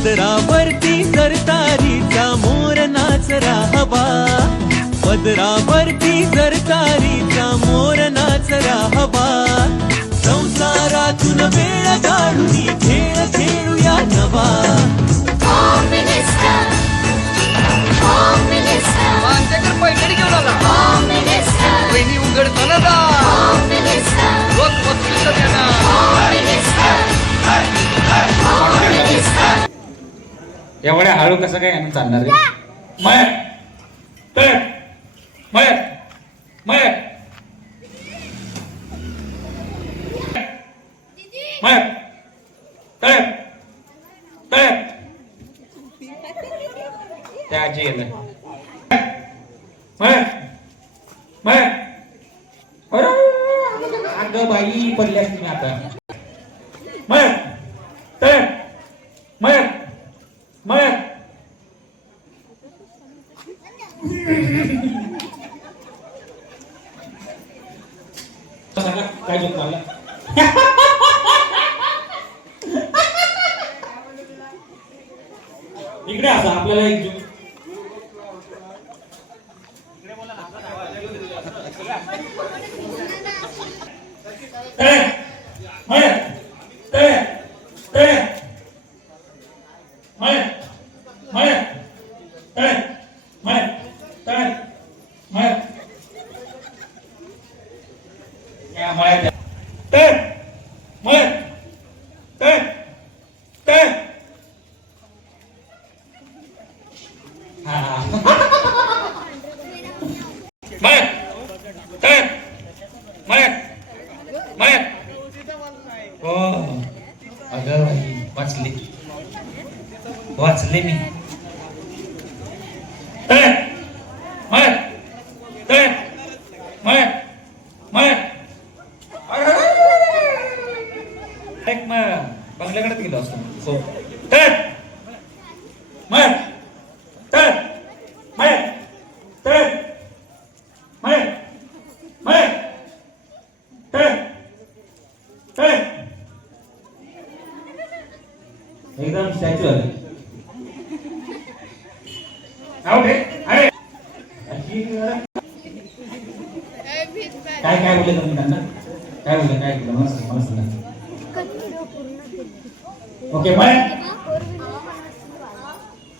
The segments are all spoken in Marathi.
पदरावरती सरतारीचा मोर नाचरा हवा पदरावरती सरतारीचा मोर नाचरा हवा संसारातून वेळ काढून खेळ खेळूया नवा Home एवढ्या हळू कसं काय यानं चालणार रे? मय तळ मय मय मय तळ तळ त्या आजी गेलं मय मय अरे! अगं बाई पडल्यास तुम्ही आता मय तळ मय मय सांगा काय जोक मारला इकडे असं आपल्याला एक जोक तळे मय तळे तळे मय मय तळे मय तळे मय या मळ्यात तळ मय तळ तळ हा मय तळ मय मय हो अगं बाई वाचले वाचले मी तळ मय तळ मय मय एक मग बंगल्याकडेच गेलो असतो. हो तळ मय तळ मय तळ मय मय तळ तळ एकदम स्टॅच्यू आले आवडे आहे अशी काय काय बोलले तुम्ही त्यांना काय बोलले काय बोलले मला सांग मला सांगा ओके बाय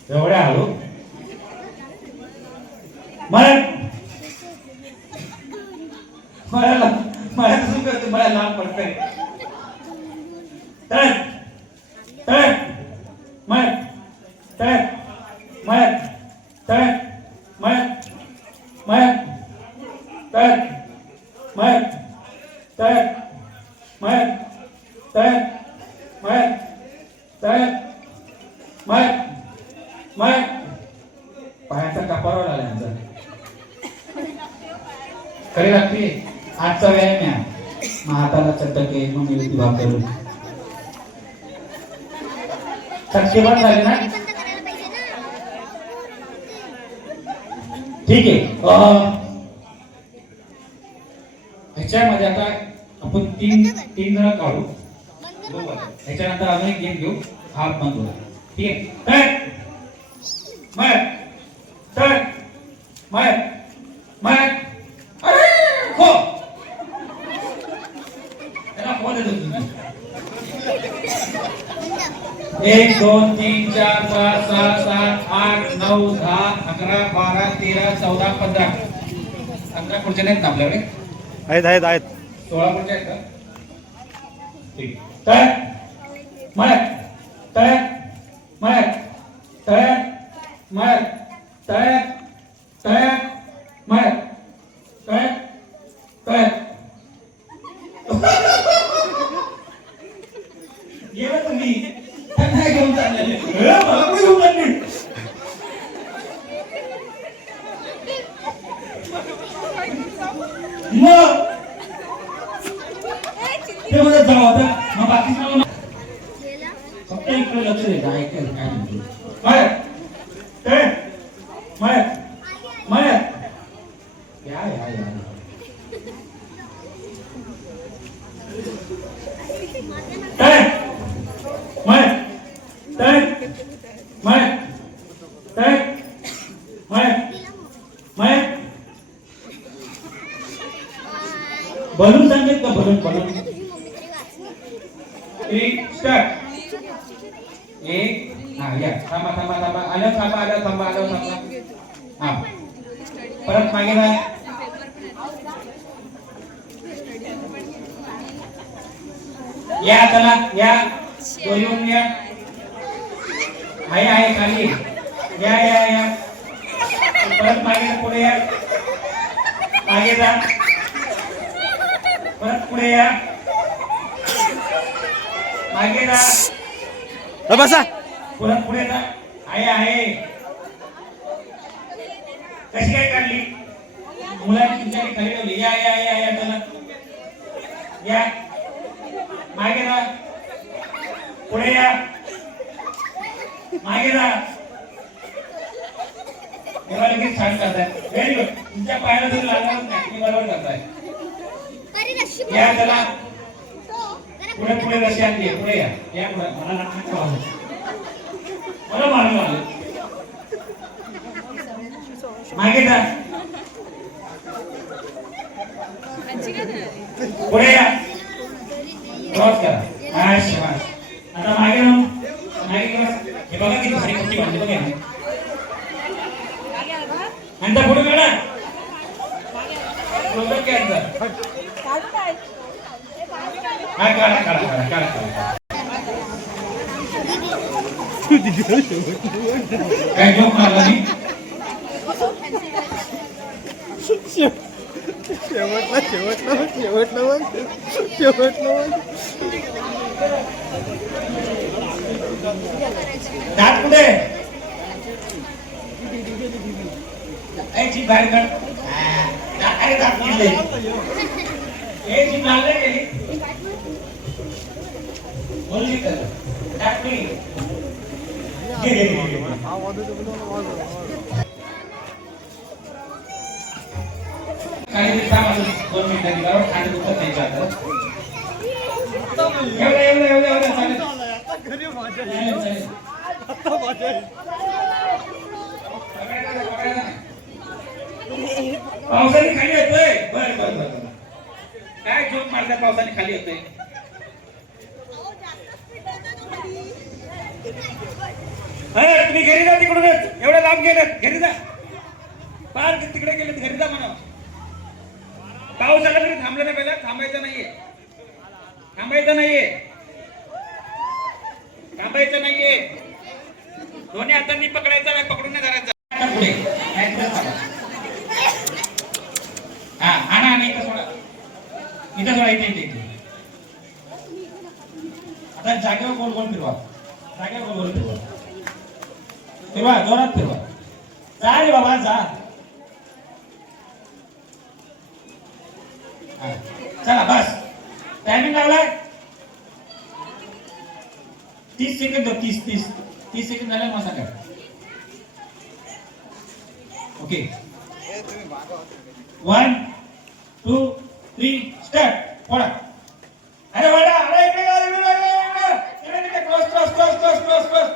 एवढ्या आलो मला मला ला- मला कसं कळतं मला लांब पडतंय. तळ तळ मय तळ मय तळ मय मय तळ मय तळ मय तळ मय तळ मय मय पायाचा कापावर आला यांचा खरी रात्री आजचा व्यायाम आहे मग हाताला चटके मग मिळती भाकर टक्केवार झाले ना? ठीक आहे. ह्याच्यामध्ये आता आपण तीन तीन जण काढू. ह्याच्यानंतर अजून एक गेम घेऊ. हात बंद होईल. ठीक आहे. तळ मय तळ मय मय अरे हो त्याला फोन देतो तुम्ही एक दोन तीन चार पाच सहा सात आठ नऊ दहा अकरा बारा तेरा चौदा पंधरा. पंधरा खुर्च्या नाहीत ना आपल्याकडे? आहेत आहेत आहेत. सोळा खुर्च्या आहेत का? ठीक तळ मळ तळ मळ तळ मळ तळ तळ मळ तळ तळ गेला तुम्ही त्यांना घेऊन चाललेले ए, मला पण घेऊन चालले मग ते मध्ये जाऊ आता मग बाकी सगळं फक्त इकडे लक्ष द्यायचं ऐकायला काय म्हणतो मळ तळ मळ मळ या या या तळ मळ तळ मळ काय मळ मळ बलून सांगेल का बलून बलून एक स्टार्ट एक हा या. थांबा थांबा थांबा. आलं थांबा आलं थांबा आलं थांबा. हा. परत मागे जा. या चला. या. दोन येऊन या. आहे आहे खाली. या या या. परत मागे पुढे या. मागे जा. परत पुढे या. मागे जा. बसा. परत पुढे जा. आहे आहे. कशी काय काढली? मुलांनी तुमच्याकडे खाली ठेवली. या या या या चला. या. मागे जा. पुढे या. मागे जा. तेव्हा लगेच छान करताय. व्हेरी गुड तुमच्या पायाला जर लागणार नाही तुम्ही बरोबर करताय. या चला. पुढे पुढे रशी आणली पुढे या. या पुढे. मला नाटक आलं मला मारून आलं मागे जा. पुढे या. क्रॉस करा. आता मागे क्रॉस हे बघा किती भारी पट्टी बांधली बघा आणि त्या पुढे काढा काय काढा काढा काढा काढा काढा काय जोक मारला मी शेवटला शेवटला शेवटला शेवटला दात कुठे जी मारले गेली दोन मिनिटांनी बरोबर खाली दुखत नाही एवढं एवढं एवढं एवढं पावसाने खाली येतोय. बर बर बर. काय जोक मारता पावसाने खाली येतोय? तुम्ही घरी जा तिकडूनच. एवढं लांब गेलेत. घरी जा. पार तिकडे गेलेत. घरी जा म्हणा पाऊस आला तरी थांबलं नाही पहिला. थांबायचं नाहीये. थांबायचं नाहीये. थांबायचं नाहीये. दोन्ही हातांनी पकडायचं नाही पकडून नाही धरायचं. पुढे. हा आणा आणा इथं सोडा. इथं सोडा इथे इथे इथे. आता जागेवर गोल गोल फिरवा. जागेवर गोल गोल फिरवा. फिरवा जोरात फिरवा. जा रे बाबा जा. चला बस. टायमिंग लावलाय? तीस सेकंद तीस तीस तीस सेकंद झाले मला सांगा okay. One two three start पळा. अरे वडा अरे इकडे इकडे इकडे इकडे इकडे cross cross cross cross cross cross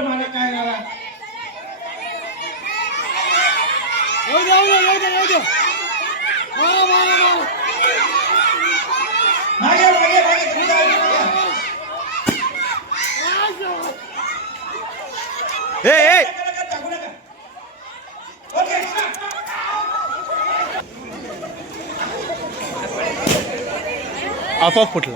ಬಿಟ್ರೆ ಮಾಡಕ್ಕಾಗಲ್ಲ ಹೌದು ಹೌದು ಹೌದು ಹೌದು ಹಾಗೆ ಹಾಗೆ ಹಾಗೆ ಏ ಏ ಆಫ್ ಆಫ್ ಪುಟ್ಲ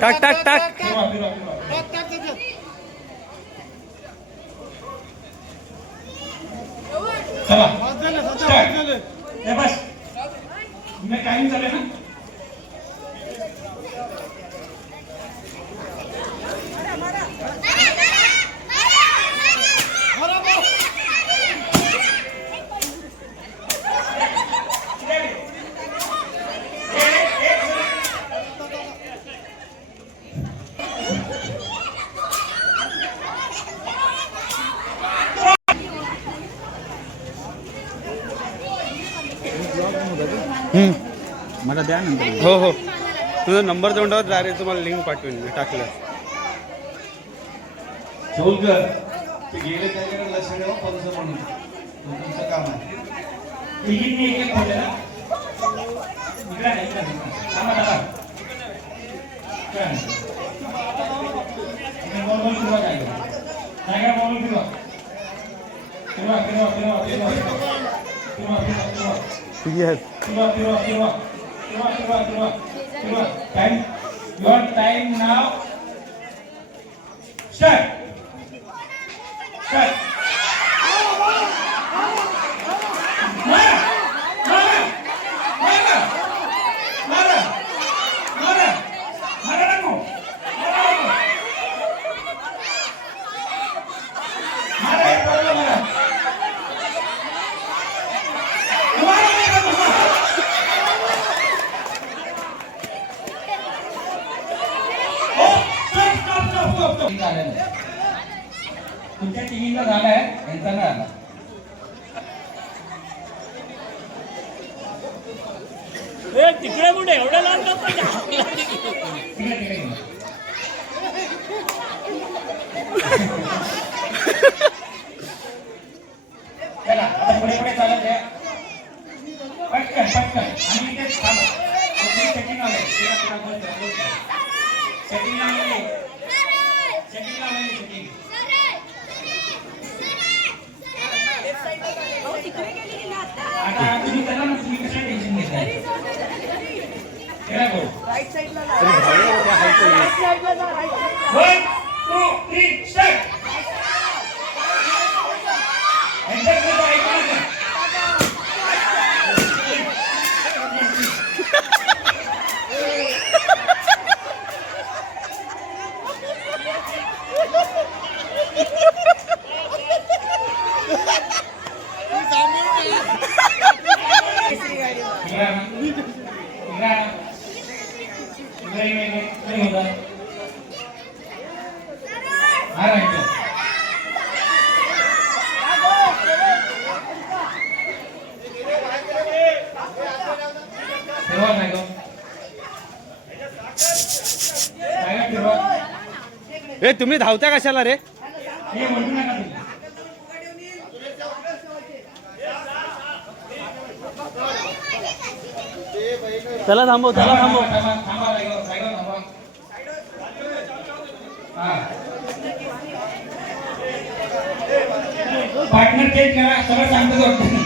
टाक टाक टाक. चला बस झालं. बस झालं. हे बस टाइम चालू आहे ना बरोबर. मला द्या नंबर हो हो तुझा नंबर देऊन टाक डायरेक्ट तुम्हाला लिंक पाठवेन मी टाकलं सोलकर ते गेले त्याच्याकडे लक्ष द्यावं पंच म्हणून हे तुमचं काम आहे तिघींनी एक एक खोलले ना इकडे आहे, इकडे आहे. थांबा, थांबा. इकडे आहे. इकडे गोल गोल फिरवा जायचं. जागेवर गोल गोल फिरवा. फिरवा, फिरवा, फिरवा, फिरवा, फिरवा. फिरवा, फिरवा, फिरवा. ठीक आहे फिरवा, फिरवा, फिरवा. Shiva, Shiva, Shiva, Shiva. Time. Your time now. Start. Start. पटकन पटकन आणि इथे झालं सेटिंग आलंय तेरा तेरा बोल करा, बोल सेटिंग लावलेली सेटिंग लावलेली सेटिंग आता तुम्ही करा ना तुम्ही कसं टेन्शन घेताय केला बोल One, two, three, start. Enter the icon. इकडे आणा. इकडे आणा. इकडे, इकडे, इकडे. इकडे घेऊन जा. हा राहायचं फिरवा नाही गं. नाही गं, फिरवा. ए तुम्ही धावता कशाला रे हे म्हणू नका तुम्ही. त्याला थांबव त्याला थांबव. पार्टनर चेंज करा सगळं सांगतो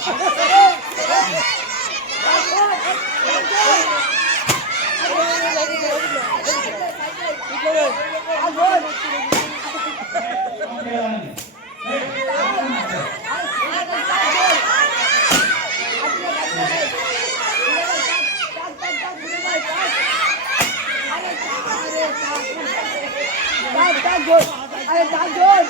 Dad, Dad, good. I am Dad, good.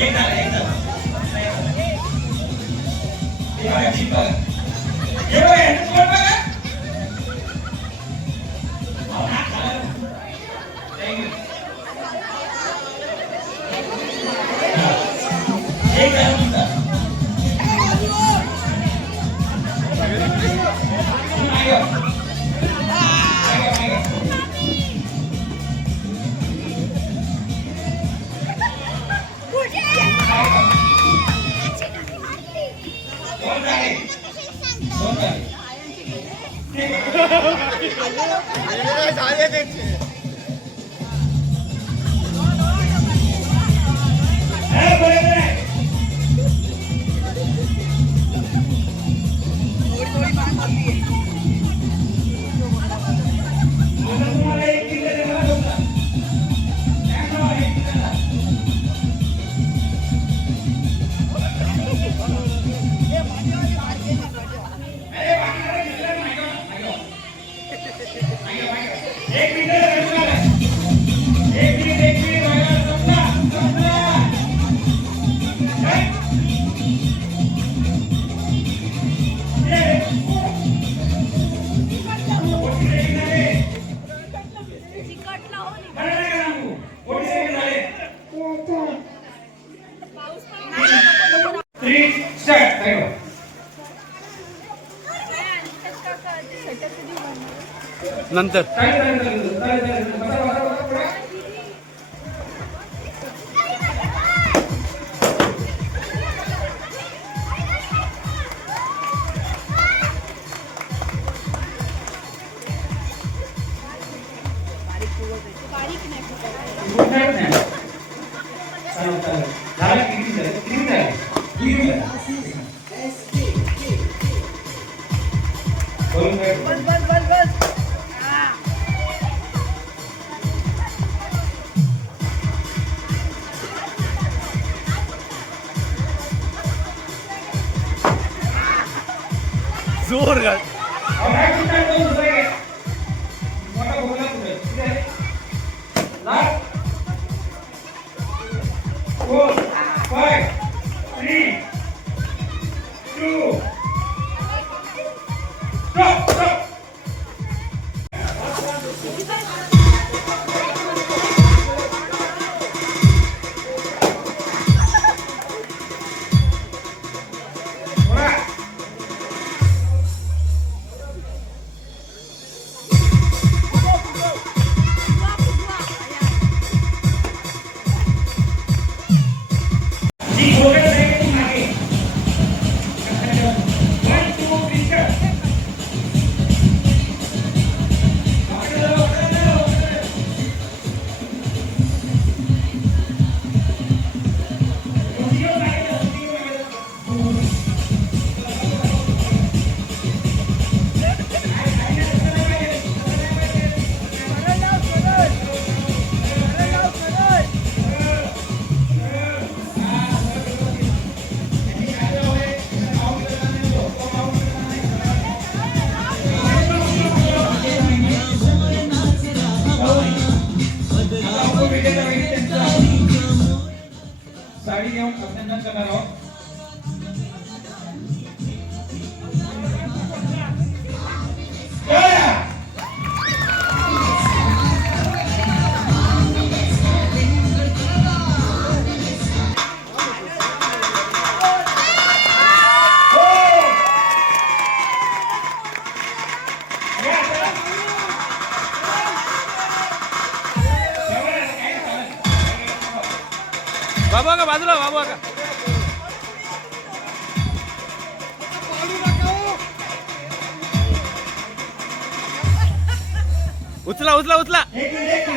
けな দেখেছে। Take me down. नंतर. बस बस बस बस। ゾールが बाबा का बाजूला बाबा का? उचला उचला उचला. एक मिनिट